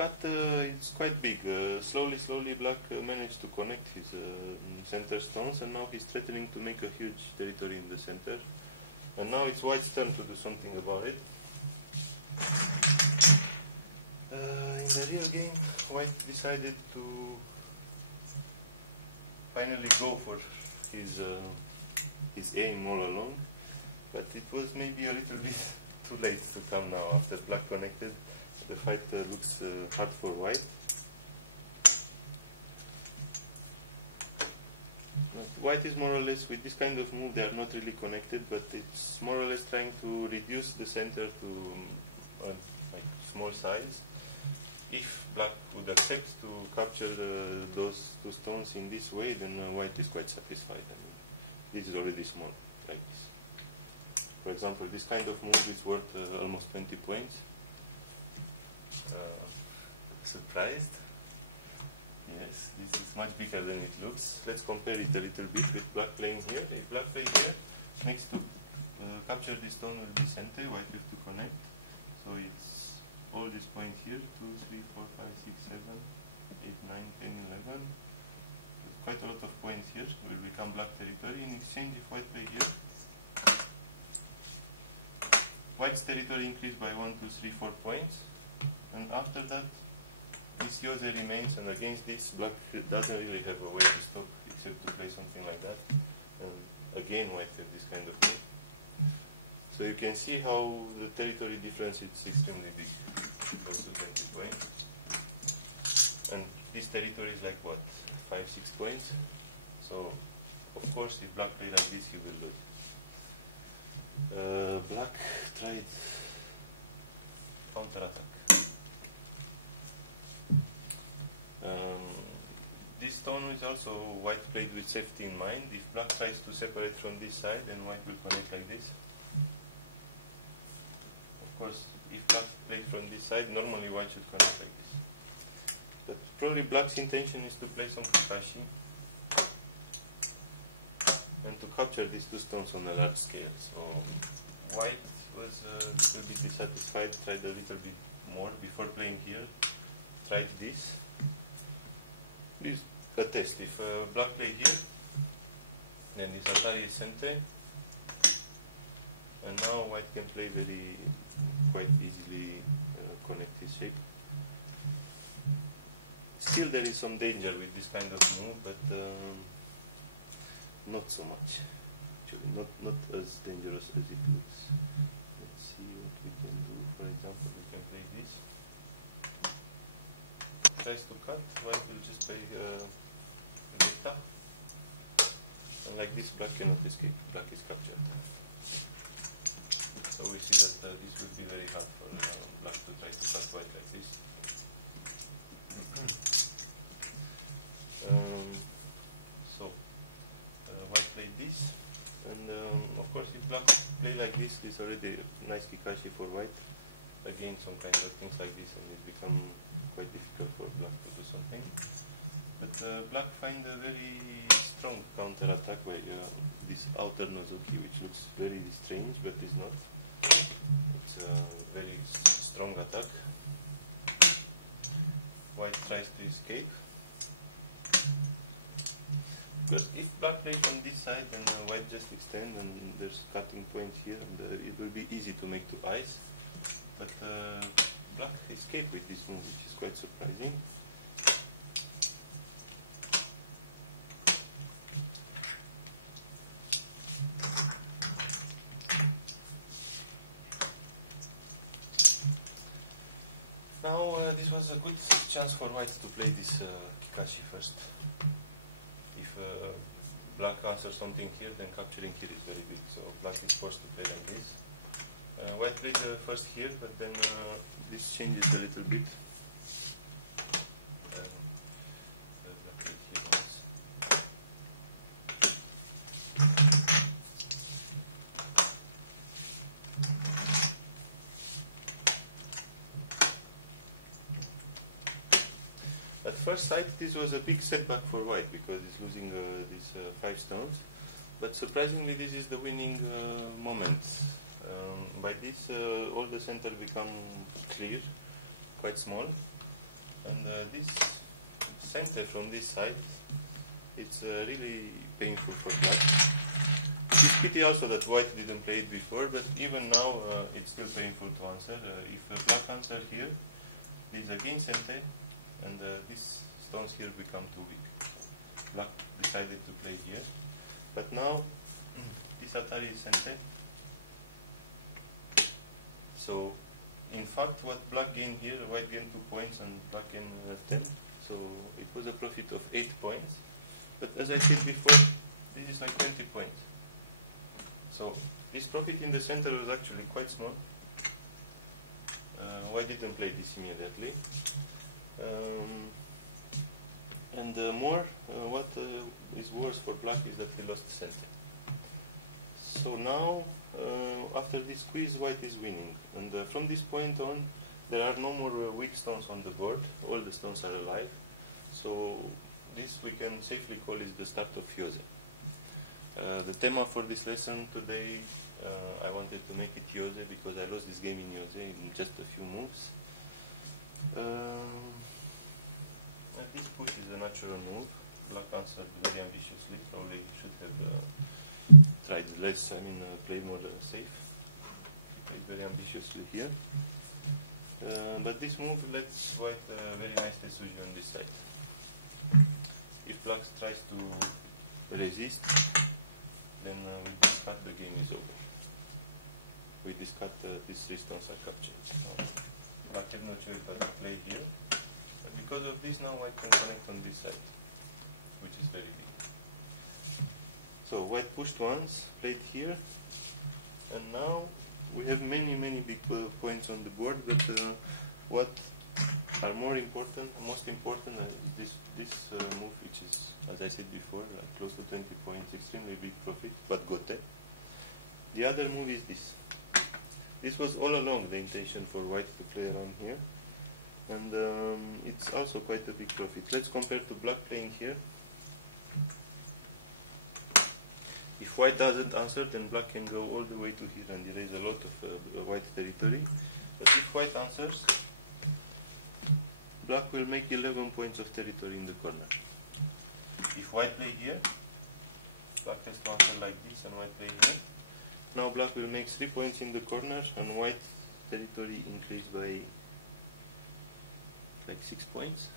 cut is quite big. Slowly black managed to connect his center stones, and now he's threatening to make a huge territory in the center. And now it's white's turn to do something about it. In the real game, white decided to finally go for his aim all along, but it was maybe a little bit too late to come now after black connected. The fight looks hard for white. But white is more or less, with this kind of move, they are not really connected, but it's more or less trying to reduce the center to like small size. If black would accept to capture those two stones in this way, then white is quite satisfied. I mean, this is already small, like this. For example, this kind of move is worth almost 20 points. Surprised? Yes, this is much bigger than it looks. Let's compare it a little bit with black playing here. If black play here, next to capture this stone will be center, white have to connect. So it's all this point here, 2, 3, 4, 5, 6, 7, 8, 9, 10, 11. There's quite a lot of points here, will become black territory. In exchange, if white play here, white's territory increased by 1, 2, 3, 4 points. And after that, this Yose remains, and against this, black doesn't really have a way to stop except to play something like that. And again, white have this kind of thing. So you can see how the territory difference is extremely big, close to 20 points. And this territory is like what, 5, 6 points? So, of course, if black play like this, he will lose. Black tried counter-attack. This stone is also white played with safety in mind. If black tries to separate from this side, then white will connect like this. Of course, if black plays from this side, normally white should connect like this. But probably black's intention is to play some Kakashi and to capture these two stones on a large scale. So white was a little bit dissatisfied, tried a little bit more before playing here, tried this. This is a test. If black play here, then this Atari is center, and now white can play quite easily connect his shape. Still there is some danger with this kind of move, but not so much. Actually, not as dangerous as it looks. Let's see what we can do. For example, we can play this. Tries to cut, white will just play beta. And like this, black cannot escape. Black is captured. So we see that this will be very hard for black to try to cut white like this. White played this, and of course, if black play like this is already a nice Kikashi for white. Again, some kind of things like this, and it become quite difficult for black to do something. But black find a very strong counter-attack by this outer Nozuki, which looks very strange, but is not. It's a very strong attack. White tries to escape. Because if black plays on this side, then white just extend, and there's cutting points here, and it will be easy to make two eyes. But black escaped with this move, which is quite surprising. Now this was a good chance for white to play this Kikashi first. If black answers something here, then capturing here is very big, so black is forced to play like this. White played first here, but then this changes a little bit. At first sight, this was a big setback for white because he's losing these 5 stones. But surprisingly, this is the winning moment. By this, all the center become clear, quite small. And this center from this side, it's really painful for black. It's pity also that white didn't play it before, but even now it's still painful to answer. If black answer here, this again center, and these stones here become too weak. Black decided to play here, but now this Atari is center. So in fact, what black gained here, white gained 2 points and black gained 10. So it was a profit of 8 points. But as I said before, this is like 20 points. So this profit in the center was actually quite small. White didn't play this immediately. And more, what is worse for black is that he lost the center. So now, after this squeeze, white is winning. And from this point on, there are no more weak stones on the board. All the stones are alive. So this we can safely call is the start of Fiose. The theme for this lesson today, I wanted to make it Fiose because I lost this game in Fiose in just a few moves. This push is a natural move. Black answered very ambitiously. Probably should have tried less. Played more safe. He played very ambitiously here. But this move lets white a very nice decision on this side. If black tries to resist, then with this cut the game is over. With this cut, these 3 stones are captured. Black had no choice but to play here. But because of this, now white can connect on this side, which is very big. So white pushed once, played here, and now we have many big points on the board. But what are most important is this move, which is, as I said before, close to 20 points, extremely big profit, but gote. The other move is this. This was all along the intention for white to play around here, and it's also quite a big profit. Let's compare to black playing here. If white doesn't answer, then black can go all the way to here and erase a lot of white territory. But if white answers, black will make 11 points of territory in the corner. If white play here, black has to answer like this and white play here. Now black will make 3 points in the corner and white territory increased by like 6 points.